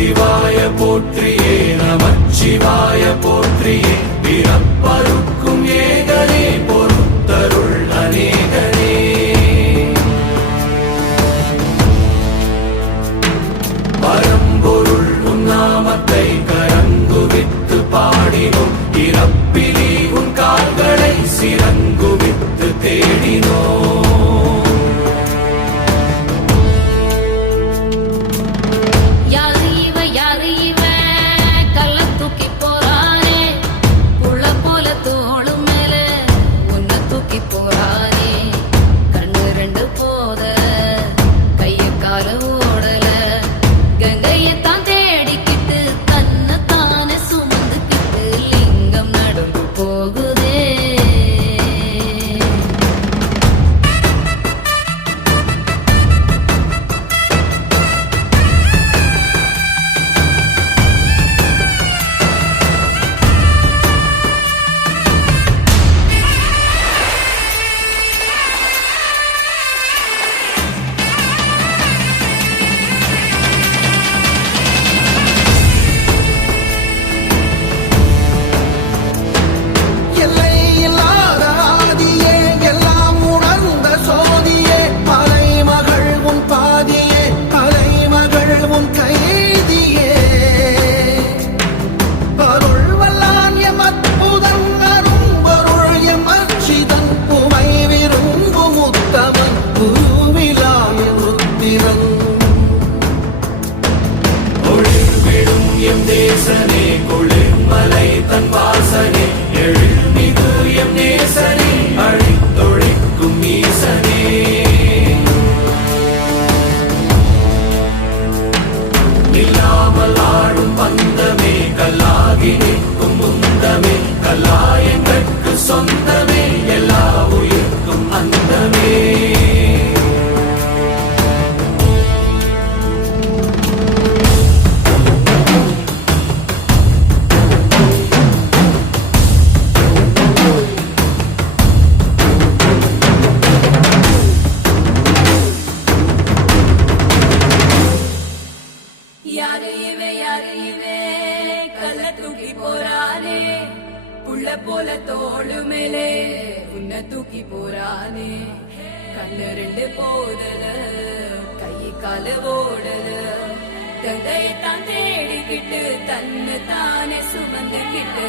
சிவாய போற்றியே நமச்சிவாய போற்றியே பிறப்பருக்கும் ஏகனே பொறுத்தருள் அநேகனே பரம்பொருள் உன் நாமத்தை கரங்குவித்து பாடினோம் இறப்பிலி உன் கால்களை சிறங்குவித்து தேடினோம் தேசனே குளிர்மலை தன் வாசனே எழுமிகு எம் நேசனே அழித்தொழிக்கும் ஈசனே இல்லாமல் ஆடும் பந்தமே கல்லாகி நிற்கும் முந்தமே கல்லாயங்கட்கு சொந்தமே எல்லா உயிர்க்கும் அந்தமே தூக்கி போறானே புள்ள போல தோளு மேலே உன்னை தூக்கி போறானே கண்ணு ரெண்டு போதல கை கால ஓடல தந்தையத்தான் தேடிக்கிட்டு தன்னை தானே சுமந்துக்கிட்டு